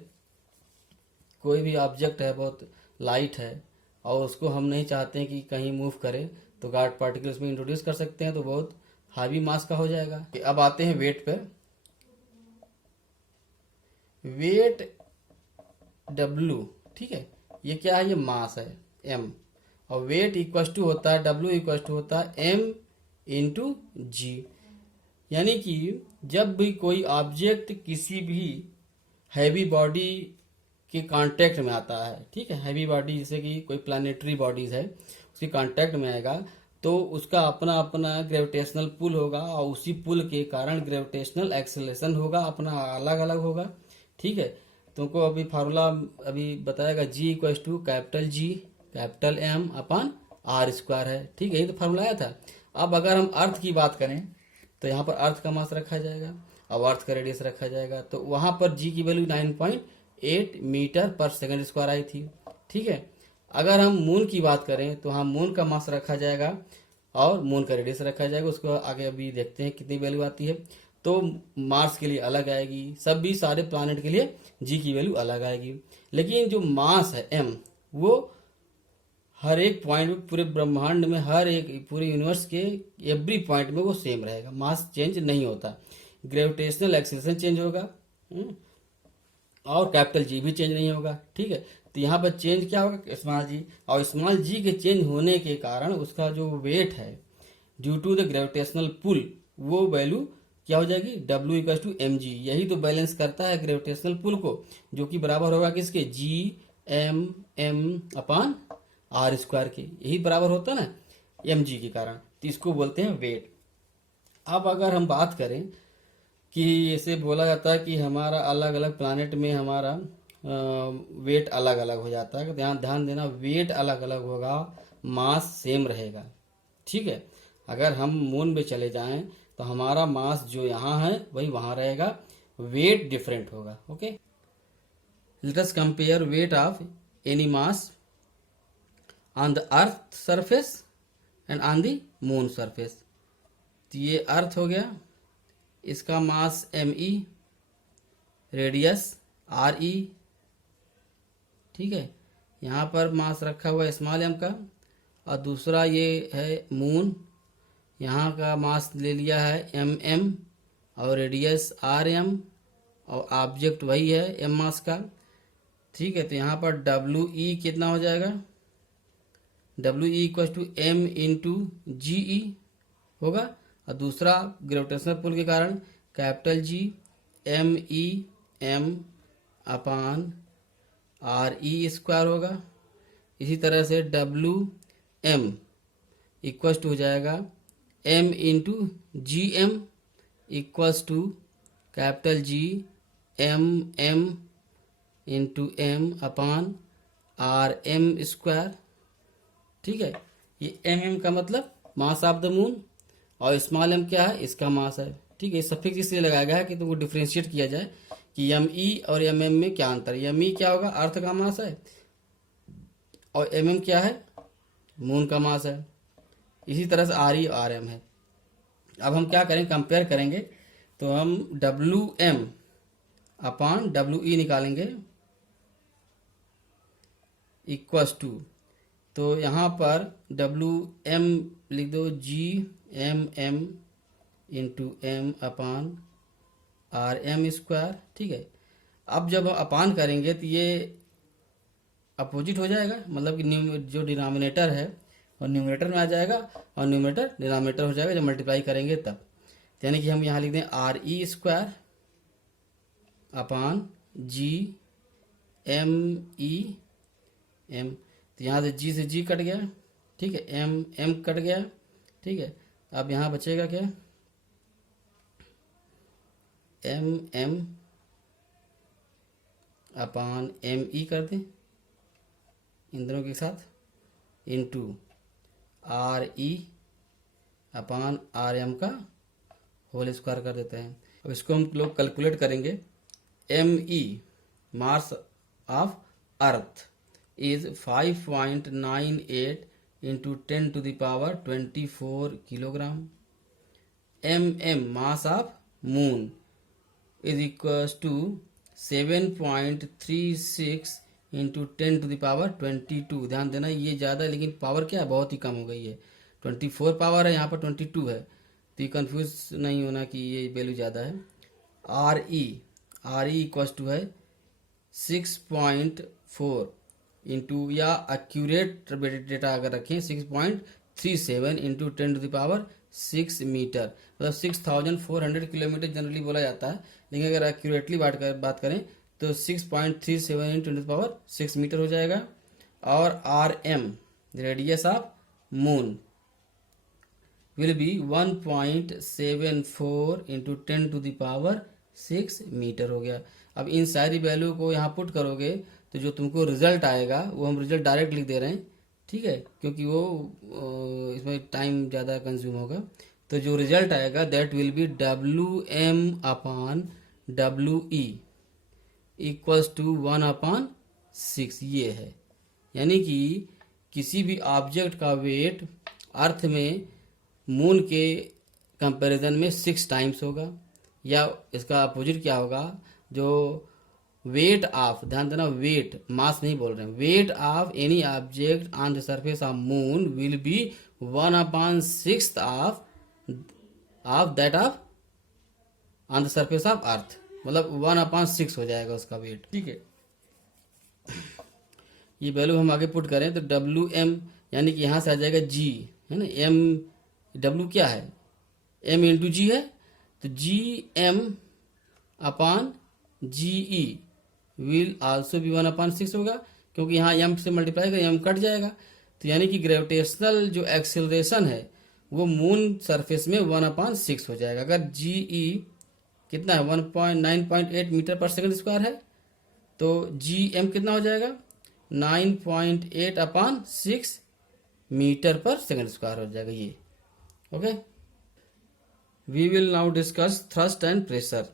कोई भी ऑब्जेक्ट है बहुत लाइट है और उसको हम नहीं चाहते हैं कि कहीं मूव करे, तो गॉड पार्टिकल उसमें इंट्रोड्यूस कर सकते हैं, तो बहुत हैवी मास का हो जाएगा। अब आते हैं वेट पे। वेट W, ठीक है, ये क्या है, ये मास है M, और वेट इक्वल टू होता है W इक्वल टू होता है M इंटू जी। यानी कि जब भी कोई ऑब्जेक्ट किसी भी हैवी बॉडी के कांटेक्ट में आता है, ठीक है, हैवी बॉडी जैसे कि कोई प्लानिटरी बॉडीज है उसके कांटेक्ट में आएगा, तो उसका अपना अपना ग्रेविटेशनल पुल होगा, और उसी पुल के कारण ग्रेविटेशनल एक्सेलरेशन होगा, अपना अलग अलग होगा। ठीक है, तुमको अभी फार्मूला अभी बताएगा G equal to capital G capital M upon R square है। ठीक है, यही तो फार्मूला आया था। अब अगर हम अर्थ की बात करें तो यहाँ पर अर्थ का मास रखा जाएगा और अर्थ का रेडियस रखा जाएगा, तो वहां पर जी की वैल्यू 9.8 मीटर पर सेकंड स्क्वायर आई थी। ठीक है, अगर हम मून की बात करें तो हम मून का मास रखा जाएगा और मून का रेडियस रखा जाएगा, उसको आगे अभी देखते हैं कितनी वैल्यू आती है। तो मार्स के लिए अलग आएगी, सभी सारे प्लैनेट के लिए जी की वैल्यू अलग आएगी, लेकिन जो मास है एम वो हर एक पॉइंट में, पूरे ब्रह्मांड में, हर एक पूरे यूनिवर्स के एवरी पॉइंट में वो सेम रहेगा, मास चेंज नहीं होता। ग्रेविटेशनल एक्सेलरेशन चेंज होगा और कैपिटल जी भी चेंज नहीं होगा। ठीक है, तो यहाँ पर चेंज क्या होगा, स्मॉल जी, और स्मॉल जी के चेंज होने के कारण उसका जो वेट है due to the gravitational pull, वो वैल्यू क्या हो जाएगी, W equal to M G. यही तो बैलेंस करता है ग्रेविटेशनल पुल को, जो कि बराबर होगा किसके, G M upon R square के, यही बराबर होता है ना एम जी के कारण, तो इसको बोलते हैं वेट। अब अगर हम बात करें कि ऐसे बोला जाता है कि हमारा अलग अलग प्लैनेट में हमारा वेट अलग अलग हो जाता है, ध्यान देना, वेट अलग अलग होगा, मास सेम रहेगा। ठीक है, अगर हम मून पे चले जाएं तो हमारा मास जो यहाँ है वही वहां रहेगा, वेट डिफरेंट होगा। Okay, let us compare weight of any mass on the earth surface and on the moon surface. तो ये अर्थ हो गया, इसका मास ME, रेडियस RE। ठीक है, यहाँ पर मास रखा हुआ है स्मॉल m का, और दूसरा ये है मून, यहाँ का मास ले लिया है mm और रेडियस rm और ऑब्जेक्ट वही है m मास का। ठीक है, तो यहाँ पर WE कितना हो जाएगा, WE equal to m into GE होगा। और दूसरा ग्रेविटेशनल पुल के कारण capital G MEM upon RE square होगा। इसी तरह से WM इक्वल टू हो जाएगा m into GM equals to capital G MM into M upon RM square. ठीक है, ये MM का मतलब मास ऑफ द मून और स्मॉल m क्या है, इसका मास है। ठीक है, सफिक्स इसलिए लगाया गया है कि तुमको डिफ्रेंशिएट किया जाए कि ME और MM में क्या अंतर है। ME क्या होगा, अर्थ का मास है, और MM क्या है, मून का मास है। इसी तरह से RE और RM है। अब हम क्या करें, कंपेयर करेंगे, तो हम WM अपान WE निकालेंगे इक्वल्स टू, तो यहाँ पर WM लिख दो GMM into M upon RM square. ठीक है, अब जब अपान करेंगे तो ये अपोजिट हो जाएगा, मतलब कि जो डिनोमिनेटर है और न्यूमरेटर में आ जाएगा और न्यूमरेटर डिनोमिनेटर हो जाएगा जब मल्टीप्लाई करेंगे तब। यानी कि हम यहाँ लिख दें RE स्क्वायर अपान GMEM, तो यहाँ से G से G कट गया। ठीक है, M कट गया। ठीक है, अब यहाँ बचेगा क्या, MM अपान ME कर दें इन दोनों के साथ, इंटू RE अपान RM का होल स्क्वायर कर देते हैं। अब इसको हम लोग कैलकुलेट करेंगे। ME mass of earth is 5.98 into 10 to the power 24 kilogram. MM mass of moon is equals to 7.36 into 10 to the power 22। ध्यान देना ये ज़्यादा है, लेकिन पावर क्या है, बहुत ही कम हो गई है। 24 पावर है, यहाँ पर 22 है, तो ये कन्फ्यूज नहीं होना कि ये वैल्यू ज़्यादा है। RE इक्वल्स टू है 6.4 इंटू, या एक्यूरेट डेटा अगर रखें 6.37 into 10 to the power 6 metre, मतलब 6400 किलोमीटर जनरली बोला जाता है, लेकिन अगर एक्यूरेटली बात करें तो 6.37 into 10 to the power 6 metre हो जाएगा। और RM radius of moon will be 1.74 into 10 to the power 6 metre हो गया। अब इन सारी वैल्यू को यहाँ पुट करोगे तो जो तुमको रिजल्ट आएगा वो हम रिजल्ट डायरेक्ट लिख दे रहे हैं। ठीक है, क्योंकि वो इसमें टाइम ज़्यादा कंज्यूम होगा। तो जो रिजल्ट आएगा that will be WM upon WE equals to 1/6, ये है। यानी कि किसी भी ऑब्जेक्ट का वेट अर्थ में मून के कंपैरिजन में 6 टाइम्स होगा, या इसका अपोजिट क्या होगा, जो वेट ऑफ, ध्यान देना वेट, मास नहीं बोल रहे हैं, weight of any object on the surface of moon will be 1/6 of that of on the surface of earth, मतलब 1/6 हो जाएगा उसका वेट। ठीक है, ये वैल्यू हम आगे पुट करें तो WM यानी कि यहाँ से आ जाएगा G, है ना, W क्या है, M इंटू G है, तो GM upon GE will also भी 1/6 होगा, क्योंकि यहाँ M से मल्टीप्लाई कर M कट जाएगा। तो यानी कि ग्रेविटेशनल जो एक्सेलरेशन है वो मून सरफेस में 1/6 हो जाएगा। अगर GE कितना है 9.8 मीटर पर सेकंड स्क्वायर है, तो GM कितना हो जाएगा 9.8/6 मीटर पर सेकंड स्क्वायर हो जाएगा ये। Okay, we will now discuss thrust and pressure.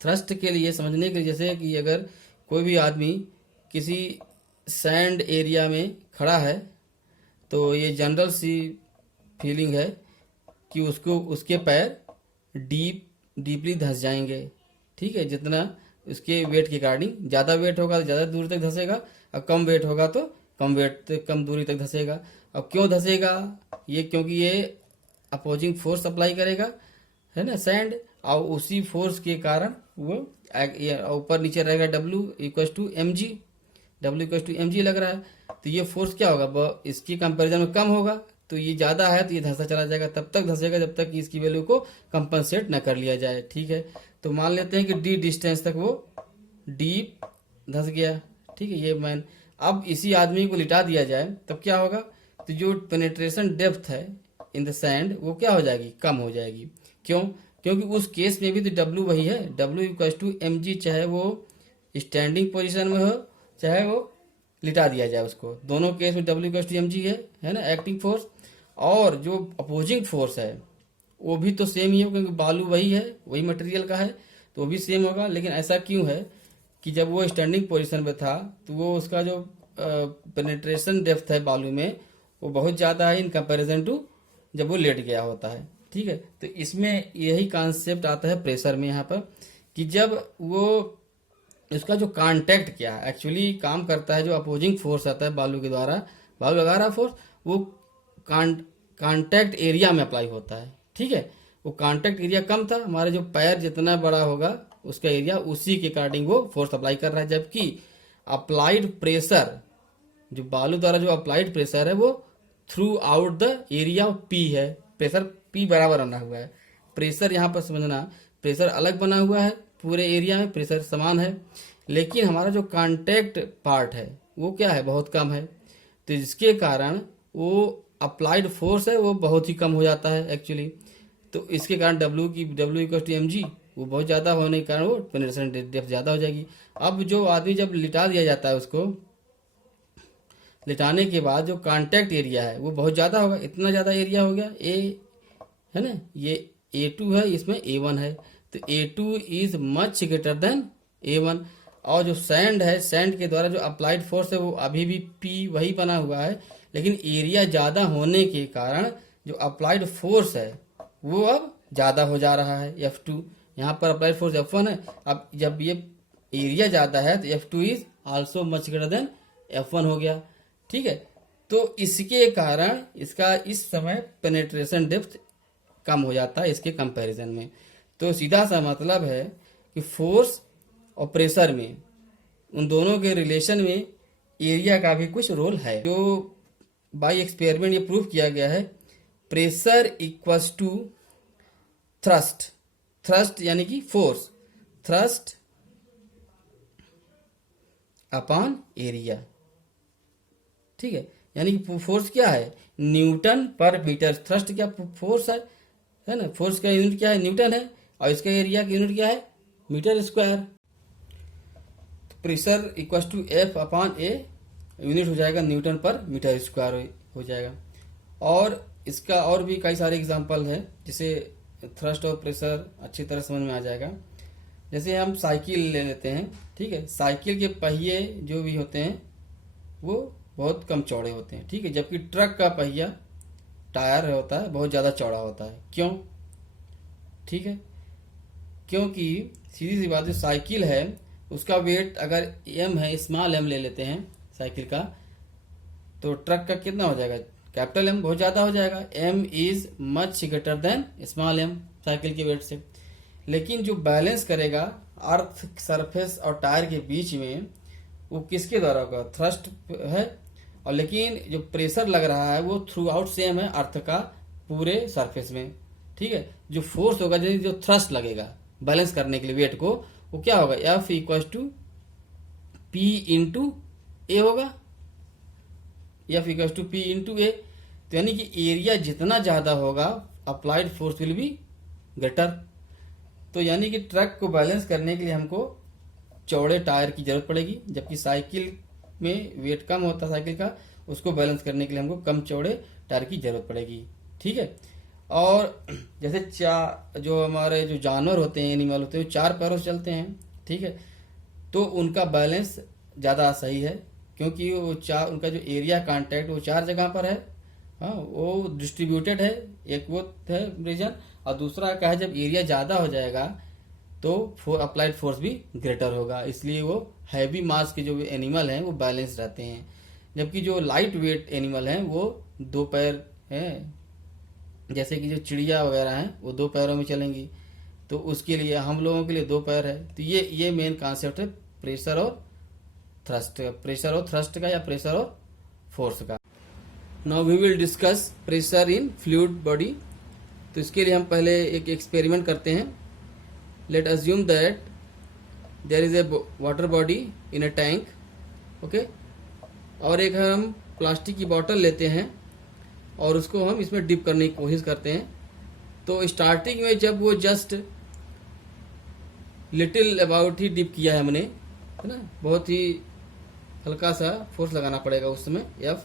Thrust के लिए समझने के लिए, जैसे कि अगर कोई भी आदमी किसी सैंड एरिया में खड़ा है तो ये जनरल सी फीलिंग है कि उसको उसके पैर डीपली धंस जाएंगे। ठीक है, जितना उसके वेट के अकॉर्डिंग, ज़्यादा वेट होगा तो ज़्यादा दूर तक धंसेगा, और कम वेट होगा तो कम दूरी तक धंसेगा। अब क्यों धंसेगा ये, क्योंकि ये अपोजिंग फोर्स अप्लाई करेगा, है ना, सैंड, और उसी फोर्स के कारण वो ऊपर नीचे रहेगा W equal to M G, W equal to M G लग रहा है, तो ये फोर्स क्या होगा, इसकी कंपैरिजन में कम होगा, तो ये ज़्यादा है तो ये धंसा चला जाएगा, तब तक धंसेगा जब तक कि इसकी वैल्यू को कंपनसेट न कर लिया जाए। ठीक है, तो मान लेते हैं कि डी डिस्टेंस तक वो डीप धंस गया। ठीक है, ये मैन, अब इसी आदमी को लिटा दिया जाए तब क्या होगा, तो जो पेनिट्रेशन डेप्थ है इन द सैंड वो क्या हो जाएगी, कम हो जाएगी। क्यों, क्योंकि उस केस में भी तो डब्ल्यू वही है, W equal to M G, चाहे वो स्टैंडिंग पोजीशन में हो चाहे वो लिटा दिया जाए उसको, दोनों केस में W equal to M G है ना, एक्टिंग फोर्स। और जो अपोजिंग फोर्स है वो भी तो सेम ही है, क्योंकि बालू वही है, वही मटेरियल का है, तो वो भी सेम होगा। लेकिन ऐसा क्यों है कि जब वो स्टैंडिंग पोजीशन में था तो वो उसका जो पेनिट्रेशन डेप्थ है बालू में वो बहुत ज़्यादा है इन कंपैरिजन टू जब वो लेट गया होता है। ठीक है, तो इसमें यही कॉन्सेप्ट आता है प्रेशर में यहाँ पर, कि जब वो उसका जो कांटेक्ट क्या है एक्चुअली काम करता है, जो अपोजिंग फोर्स आता है बालू के द्वारा, बालू लगा रहा फोर्स, वो कांटेक्ट एरिया में अप्लाई होता है। ठीक है, वो कांटेक्ट एरिया कम था, हमारा जो पैर जितना बड़ा होगा उसका एरिया उसी के अकॉर्डिंग वो फोर्स अप्लाई कर रहा है, जबकि अप्लाइड प्रेशर, जो बालू द्वारा जो अप्लाइड प्रेशर है वो through out the area of P है, प्रेशर पी बराबर बना हुआ है। प्रेशर यहाँ पर समझना, प्रेशर अलग बना हुआ है, पूरे एरिया में प्रेशर समान है, लेकिन हमारा जो कांटेक्ट पार्ट है वो क्या है, बहुत कम है, तो जिसके कारण वो अप्लाइड फोर्स है वो बहुत ही कम हो जाता है एक्चुअली। तो इसके कारण W equal to M G वो बहुत ज़्यादा होने के कारण वो पेनिट्रेशन डेप्थ ज़्यादा हो जाएगी। अब जो आदमी जब लिटा दिया जाता है, उसको लिटाने के बाद जो कांटेक्ट एरिया है वो बहुत ज़्यादा होगा, इतना ज़्यादा एरिया हो गया, ए है ना, ये A2 है, इसमें A1 है, तो A2 is much greater then A1। और जो सैंड है, सैंड के द्वारा जो अप्लाइड फोर्स है वो अभी भी P वही बना हुआ है, लेकिन एरिया ज़्यादा होने के कारण जो अप्लाइड फोर्स है वो अब ज़्यादा हो जा रहा है, F2। यहाँ पर अप्लाइड फोर्स F1 है, अब जब ये एरिया ज़्यादा है तो F2 is also much greater than F1 हो गया। ठीक है, तो इसके कारण इसका इस समय पेनिट्रेशन डेप्थ कम हो जाता है इसके कंपैरिजन में। तो सीधा सा मतलब है कि फोर्स और प्रेशर में, उन दोनों के रिलेशन में एरिया का भी कुछ रोल है, जो बाय एक्सपेरिमेंट ये प्रूव किया गया है। Pressure equals to thrust, thrust यानी कि फोर्स, थ्रस्ट अपॉन एरिया। ठीक है, यानी कि फोर्स क्या है, न्यूटन पर मीटर, थ्रस्ट क्या फोर्स है ना, फोर्स का यूनिट क्या है, न्यूटन है, और इसका एरिया का यूनिट क्या है, metre square. Pressure equal to F upon A, unit हो जाएगा न्यूटन पर मीटर स्क्वायर हो जाएगा। और इसका और भी कई सारे एग्जांपल है, जिसे थ्रस्ट और प्रेशर अच्छी तरह समझ में आ जाएगा। जैसे हम साइकिल ले लेते हैं, ठीक है, साइकिल के पहिए जो भी होते हैं वो बहुत कम चौड़े होते हैं, ठीक है, जबकि ट्रक का पहिया टायर होता है बहुत ज़्यादा चौड़ा होता है। क्यों, ठीक है, क्योंकि सीधी सी बात है, साइकिल है उसका वेट अगर एम है, स्मॉल एम ले लेते हैं साइकिल का, तो ट्रक का कितना हो जाएगा, कैपिटल एम, बहुत ज़्यादा हो जाएगा। M is much greater than small M cycle के वेट से। लेकिन जो बैलेंस करेगा अर्थ सरफेस और टायर के बीच में वो किसके द्वारा होगा, थ्रस्ट है। और लेकिन जो प्रेशर लग रहा है वो थ्रू आउट सेम है अर्थ का पूरे सरफेस में, ठीक है। जो फोर्स होगा, जो थ्रस्ट लगेगा बैलेंस करने के लिए वेट को, वो क्या होगा, F equal to P into A होगा, F equal to P into A. तो यानी कि एरिया जितना ज्यादा होगा applied force will be greater. तो यानी कि ट्रक को बैलेंस करने के लिए हमको चौड़े टायर की जरूरत पड़ेगी, जबकि साइकिल में वेट कम होता है साइकिल का, उसको बैलेंस करने के लिए हमको कम चौड़े टायर की जरूरत पड़ेगी, ठीक है। और जैसे जो हमारे जो जानवर होते हैं, एनिमल होते हैं, वो 4 पैरों से चलते हैं, ठीक है, तो उनका बैलेंस ज़्यादा सही है, क्योंकि वो उनका जो एरिया कांटेक्ट वो 4 जगह पर है, हाँ, वो डिस्ट्रीब्यूटेड है, एक वो है रीजन, और दूसरा क्या है, जब एरिया ज़्यादा हो जाएगा तो अप्लाइड फोर्स भी ग्रेटर होगा, इसलिए वो हैवी मास के जो एनिमल हैं वो बैलेंस रहते हैं। जबकि जो लाइट वेट एनिमल हैं वो 2 पैर हैं, जैसे कि जो चिड़िया वगैरह हैं वो 2 पैरों में चलेंगी, तो उसके लिए हम लोगों के लिए 2 पैर है। तो ये मेन कॉन्सेप्ट है प्रेशर और थ्रस्ट का, प्रेशर और थ्रस्ट का या प्रेशर और फोर्स का। Now we will discuss pressure in fluid body. तो इसके लिए हम पहले एक एक्सपेरिमेंट करते हैं। Let assume that there is a water body in a tank, okay, और एक हम प्लास्टिक की बॉटल लेते हैं और उसको हम इसमें डिप करने की कोशिश करते हैं। तो स्टार्टिंग में जब वो जस्ट लिटिल अबाउट ही डिप किया है हमने, है ना, बहुत ही हल्का सा फोर्स लगाना पड़ेगा उस समय एफ,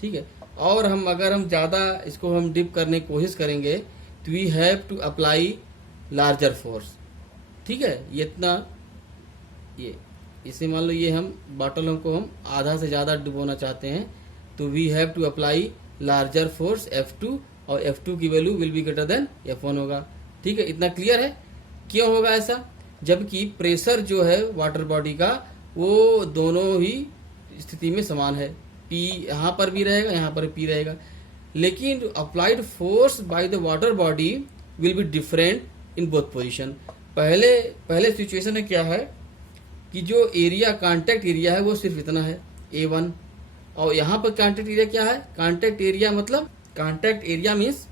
ठीक है। और अगर हम ज़्यादा इसको हम डिप करने की कोशिश करेंगे तो we have to apply larger force, ठीक है। ये इतना, ये इसे मान लो ये हम बॉटल हमको हम आधा से ज़्यादा डुबोना चाहते हैं, तो we have to apply larger force F2, और F2 की वैल्यू will be greater than F1 होगा, ठीक है। इतना क्लियर है? क्यों होगा ऐसा? जबकि प्रेशर जो है वाटर बॉडी का वो दोनों ही स्थिति में समान है, P यहाँ पर भी रहेगा, यहाँ पर P रहेगा, लेकिन applied force by the water body will be different in both position. पहले सिचुएशन में क्या है कि जो एरिया कांटेक्ट एरिया है वो सिर्फ इतना है A1, और यहाँ पर कांटेक्ट एरिया क्या है? कांटेक्ट एरिया मतलब contact area means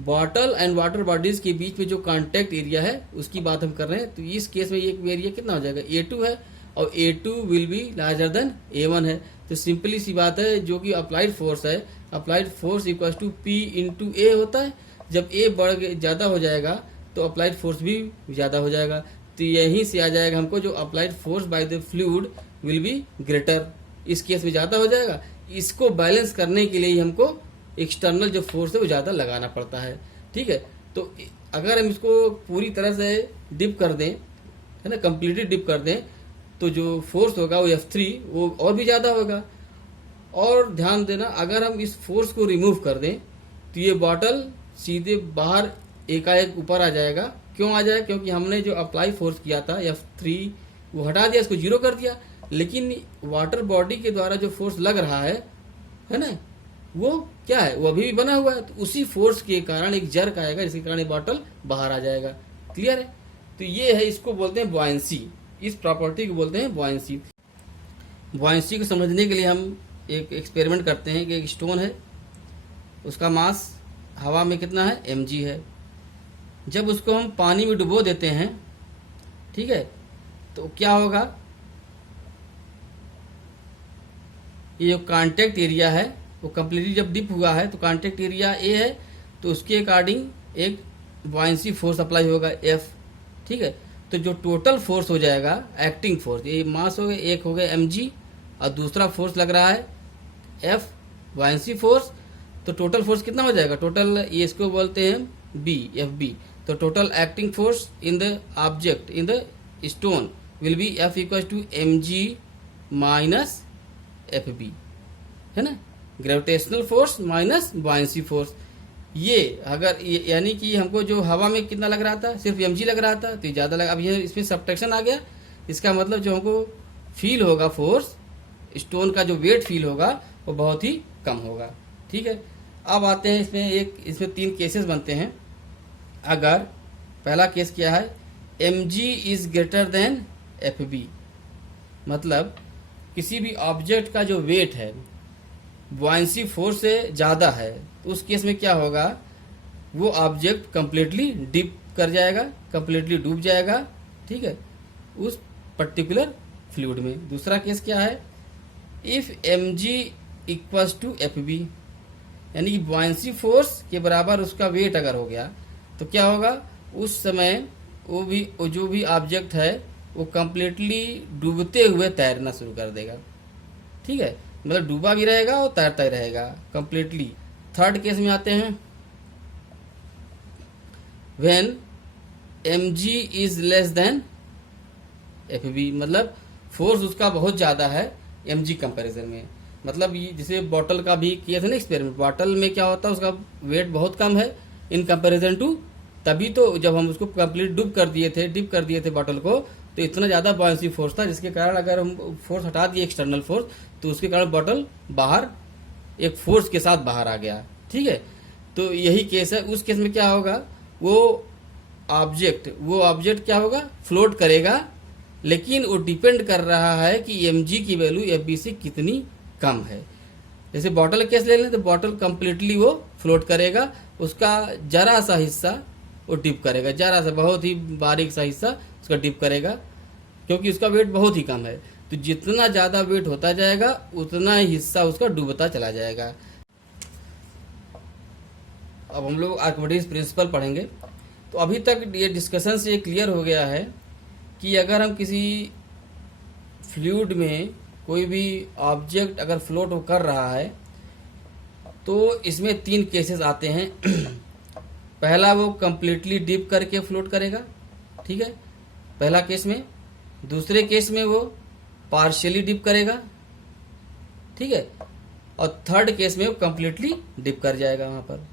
bottle and water bodies के बीच में जो कांटेक्ट एरिया है उसकी बात हम कर रहे हैं। तो इस केस में ये एरिया कितना हो जाएगा? A2 है, और A2 will be larger than A1 है। तो सिंपली सी बात है, जो कि अप्लाइड फोर्स है, applied force equal to P into A होता है। जब A ज़्यादा हो जाएगा तो अप्लाइड फोर्स भी ज़्यादा हो जाएगा। तो यहीं से आ जाएगा हमको जो applied force by the fluid will be greater, इस केस में ज़्यादा हो जाएगा। इसको बैलेंस करने के लिए ही हमको एक्सटर्नल जो फोर्स है वो ज़्यादा लगाना पड़ता है, ठीक है। तो अगर हम इसको पूरी तरह से डिप कर दें, है ना, कम्प्लीटली डिप कर दें, तो जो फोर्स होगा वो F3 वो और भी ज़्यादा होगा। और ध्यान देना, अगर हम इस फोर्स को रिमूव कर दें तो ये बॉटल सीधे बाहर एकाएक ऊपर आ जाएगा। क्यों आ जाएगा? क्योंकि हमने जो अप्लाई फोर्स किया था F3 वो हटा दिया, इसको 0 कर दिया, लेकिन वाटर बॉडी के द्वारा जो फोर्स लग रहा है ना, वो क्या है? वो अभी भी बना हुआ है। तो उसी फोर्स के कारण एक जर्क आएगा, जिसके कारण ये बॉटल बाहर आ जाएगा। क्लियर है? तो ये है, इसको बोलते हैं बॉयंसी, इस प्रॉपर्टी को बोलते हैं बॉयंसी। बॉयंसी को समझने के लिए हम एक एक्सपेरिमेंट करते हैं कि एक स्टोन है, उसका मास हवा में कितना है? mg है। जब उसको हम पानी में डुबो देते हैं, ठीक है, तो क्या होगा? ये जो कांटेक्ट एरिया है वो कम्प्लीटली जब डिप हुआ है तो कांटेक्ट एरिया A है, तो उसके अकॉर्डिंग एक बॉयंसी फोर्स अप्लाई होगा F, ठीक है। तो जो टोटल फोर्स हो जाएगा एक्टिंग फोर्स, ये मास हो गया, एक हो गया mg और दूसरा फोर्स लग रहा है F, बॉयंसी फोर्स। तो टोटल फोर्स कितना हो जाएगा? टोटल, ये इसको बोलते हैं B, FB। तो total acting force in the object, in the stone will be F equal to mg minus FB, है ना, gravitational force minus buoyancy force. ये अगर यानी कि हमको जो हवा में कितना लग रहा था? सिर्फ mg लग रहा था, तो ज़्यादा लगा। अब ये इसमें सब्ट्रैक्शन आ गया, इसका मतलब जो हमको फील होगा फोर्स, स्टोन का जो वेट फील होगा वो बहुत ही कम होगा, ठीक है। अब आते हैं इसमें 3 केसेस बनते हैं। अगर पहला केस क्या है? mg is greater then FB, मतलब किसी भी ऑब्जेक्ट का जो वेट है बॉयंसी फोर्स से ज़्यादा है, तो उस केस में क्या होगा? वो ऑब्जेक्ट कंप्लीटली डिप कर जाएगा, कंप्लीटली डूब जाएगा, ठीक है, उस पर्टिकुलर फ्लूइड में। दूसरा केस क्या है? If mg equals to FB, यानी कि बॉयंसी फोर्स के बराबर उसका वेट अगर हो गया तो क्या होगा? उस समय वो जो भी ऑब्जेक्ट है वो कंप्लीटली डूबते हुए तैरना शुरू कर देगा, ठीक है, मतलब डूबा भी रहेगा और तैरता ही रहेगा कंप्लीटली। थर्ड केस में आते हैं, when mg is less than FB, मतलब फोर्स उसका बहुत ज़्यादा है mg कंपैरिजन में। मतलब ये जैसे बॉटल का भी किया था ना एक्सपेरिमेंट, बॉटल में क्या होता है? उसका वेट बहुत कम है इन कंपैरिजन टू, तभी तो जब हम उसको कंप्लीट डिप कर दिए थे बॉटल को, तो इतना ज़्यादा बॉयंसी फोर्स था, जिसके कारण अगर हम फोर्स हटा दिए एक्सटर्नल फोर्स, तो उसके कारण बॉटल बाहर एक फोर्स के साथ बाहर आ गया, ठीक है। तो यही केस है। उस केस में क्या होगा, वो ऑब्जेक्ट क्या होगा, फ्लोट करेगा, लेकिन वो डिपेंड कर रहा है कि mg की वैल्यू fb से कितनी कम है। जैसे बॉटल केस ले लें तो बॉटल कंप्लीटली वो फ्लोट करेगा, उसका जरा सा हिस्सा वो डिप करेगा, जरा सा बहुत ही बारीक सा हिस्सा उसका डिप करेगा, क्योंकि उसका वेट बहुत ही कम है। तो जितना ज़्यादा वेट होता जाएगा उतना ही हिस्सा उसका डूबता चला जाएगा। अब हम लोग आर्किमिडीज प्रिंसिपल पढ़ेंगे। तो अभी तक ये डिस्कशन से ये क्लियर हो गया है कि अगर हम किसी फ्लूइड में कोई भी ऑब्जेक्ट अगर फ्लोट कर रहा है तो इसमें 3 केसेस आते हैं। पहला, वो कंप्लीटली डिप करके फ्लोट करेगा, ठीक है, पहला केस में। दूसरे केस में वो पार्शियली डिप करेगा, ठीक है, और थर्ड केस में वो कंप्लीटली डिप कर जाएगा वहां पर।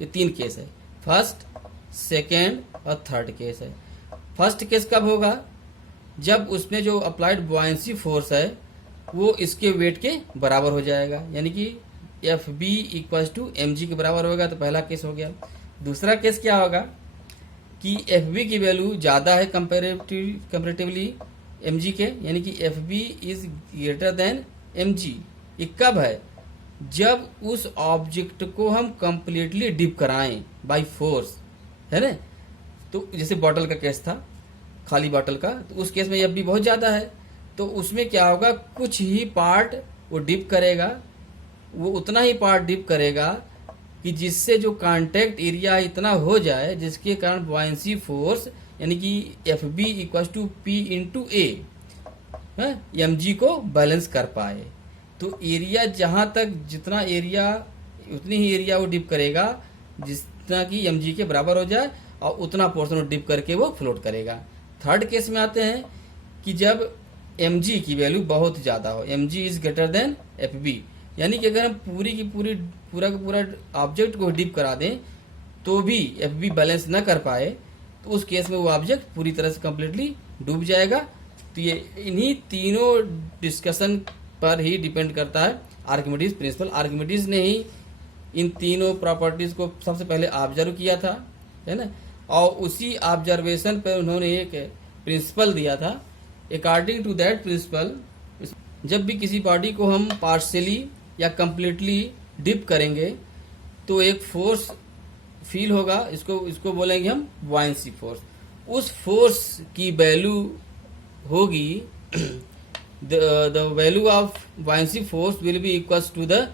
ये 3 केस है, फर्स्ट, सेकेंड और थर्ड केस है। फर्स्ट केस कब होगा, जब उसमें जो अप्लाइड बुआयंसी फोर्स है वो इसके वेट के बराबर हो जाएगा, यानी कि F B equal to M G के बराबर होगा, तो पहला केस हो गया। दूसरा केस क्या होगा कि एफ बी की वैल्यू ज़्यादा है कंपेरेटिवली एम जी के, यानी कि F B is greater than M G. ये कब है, जब उस ऑब्जेक्ट को हम कंप्लीटली डिप कराएं बाय फोर्स, है ना। तो जैसे बॉटल का केस था, खाली बॉटल का, तो उस केस में एफ बी बहुत ज़्यादा है, तो उसमें क्या होगा, कुछ ही पार्ट वो डिप करेगा, वो उतना ही पार्ट डिप करेगा कि जिससे जो कांटेक्ट एरिया इतना हो जाए जिसके कारण बुआयंसी फोर्स यानी कि F B equal to P into A M G को बैलेंस कर पाए। तो एरिया जहाँ तक जितना एरिया उतनी ही एरिया वो डिप करेगा जितना कि एम जी के बराबर हो जाए, और उतना पोर्शन वो डिप करके वो फ्लोट करेगा। थर्ड केस में आते हैं कि जब एम जी की वैल्यू बहुत ज़्यादा हो, M G is greater than F B, यानी कि अगर हम पूरी की पूरी पूरा का पूरा ऑब्जेक्ट को डिप करा दें तो भी एफ बी बैलेंस ना कर पाए, तो उस केस में वो ऑब्जेक्ट पूरी तरह से कंप्लीटली डूब जाएगा। तो ये इन्हीं तीनों डिस्कशन पर ही डिपेंड करता है आर्किमिडीज प्रिंसिपल। आर्किमिडीज ने ही इन तीनों प्रॉपर्टीज को सबसे पहले ऑब्जर्व किया था, है ना, और उसी ऑब्जर्वेशन पर उन्होंने एक प्रिंसिपल दिया था। अकॉर्डिंग टू दैट प्रिंसिपल, जब भी किसी बॉडी को हम पार्शियली या कंप्लीटली डिप करेंगे तो एक फोर्स फील होगा, इसको बोलेंगे हम बुआयंसी फोर्स। उस फोर्स की वैल्यू होगी the value of buoyancy force will be equals to the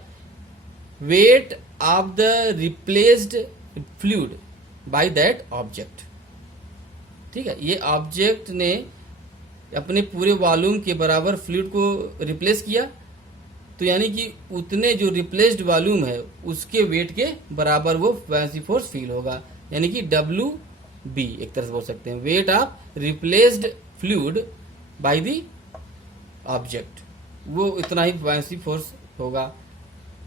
weight of the replaced fluid by that object. ठीक है, ये ऑब्जेक्ट ने अपने पूरे वॉल्यूम के बराबर फ्लूइड को रिप्लेस किया, तो यानी कि उतने जो रिप्लेस्ड वॉल्यूम है उसके वेट के बराबर वो बुआयंसी फोर्स फील होगा, यानी कि डब्ल्यू बी एक तरह से बोल सकते हैं, weight of replaced fluid by the object, वो इतना ही बुआयंसी फोर्स होगा।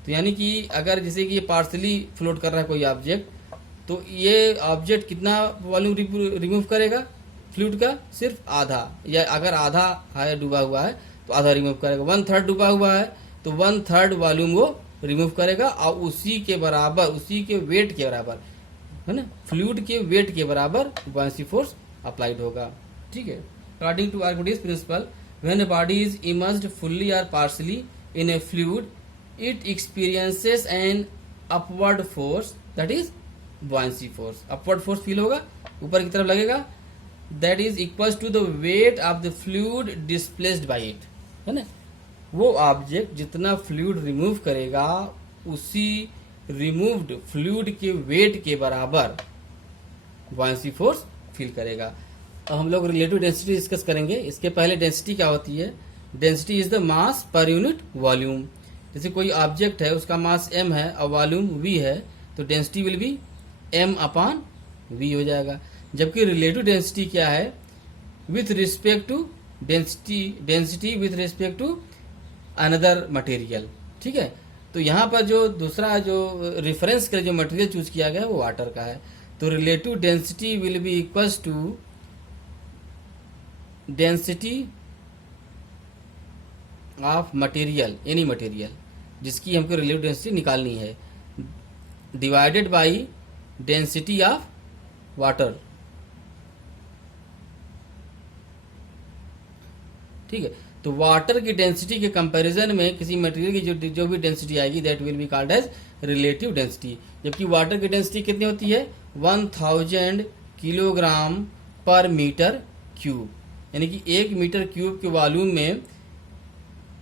तो यानी कि अगर जैसे कि ये पार्शली फ्लोट कर रहा है कोई ऑब्जेक्ट, तो ये ऑब्जेक्ट कितना वॉल्यूम रिमूव करेगा फ्लूइड का, सिर्फ आधा, या अगर आधा है डूबा हुआ है तो आधा रिमूव करेगा, 1/3 डूबा हुआ है तो 1/3 वॉल्यूम वो रिमूव करेगा, और उसी के बराबर, उसी के वेट के बराबर, है ना, फ्लूइड के वेट के बराबर बुआयंसी फोर्स अप्लाइड होगा। ठीक है, according to Archimedes principle, when a body is immersed fully और partially in a fluid, it experiences an upward force, that is buoyancy force. Upward force feel होगा, ऊपर की तरफ लगेगा, that is equals to the weight of the fluid displaced by it, है ना। वो object जितना फ्लूइड रिमूव करेगा उसी रिमूव्ड फ्लूइड के वेट के बराबर बुआयंसी फोर्स फील करेगा। अब हम लोग रिलेटिव डेंसिटी डिस्कस करेंगे। इसके पहले डेंसिटी क्या होती है, density is the mass per unit volume. जैसे कोई ऑब्जेक्ट है, उसका मास m है और वॉल्यूम v है, तो डेंसिटी विल बी m/v हो जाएगा। जबकि रिलेटिव डेंसिटी क्या है, with respect to density with respect to another material. ठीक है, तो यहाँ पर जो दूसरा जो रेफरेंस कर जो मटेरियल चूज किया गया है वो वाटर का है, तो relative density will be equals to density of material, any material जिसकी हमको रिलेटिव डेंसिटी निकालनी है, divided by density of water. ठीक है, तो वाटर की डेंसिटी के कंपैरिजन में किसी मटेरियल की जो भी डेंसिटी आएगी that will be called as relative density. जबकि वाटर की डेंसिटी कितनी होती है 1000 किलोग्राम पर मीटर क्यूब, यानी कि 1 मीटर क्यूब के वॉल्यूम में,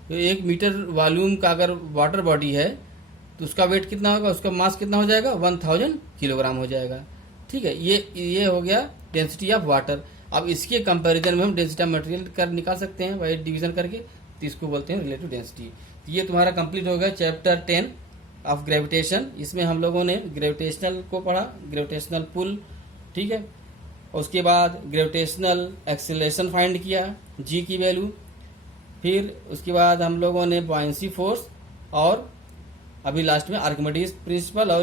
तो 1 मीटर वॉल्यूम का अगर वाटर बॉडी है तो उसका वेट कितना होगा, उसका मास कितना हो जाएगा 1000 किलोग्राम हो जाएगा। ठीक है, ये हो गया डेंसिटी ऑफ वाटर। अब इसके कंपैरिजन में हम डेंसिटी ऑफ मटेरियल कर निकाल सकते हैं बाई डिवीजन करके, तो इसको बोलते हैं रिलेटिव डेंसिटी। तो ये तुम्हारा कंप्लीट हो गया चैप्टर 10 ऑफ ग्रेविटेशन। इसमें हम लोगों ने ग्रेविटेशनल को पढ़ा, ग्रेविटेशनल पुल, ठीक है, और उसके बाद ग्रेविटेशनल एक्सेलरेशन फाइंड किया, जी की वैल्यू, फिर उसके बाद हम लोगों ने बॉयंसी फोर्स, और अभी लास्ट में आर्किमिडीज प्रिंसिपल और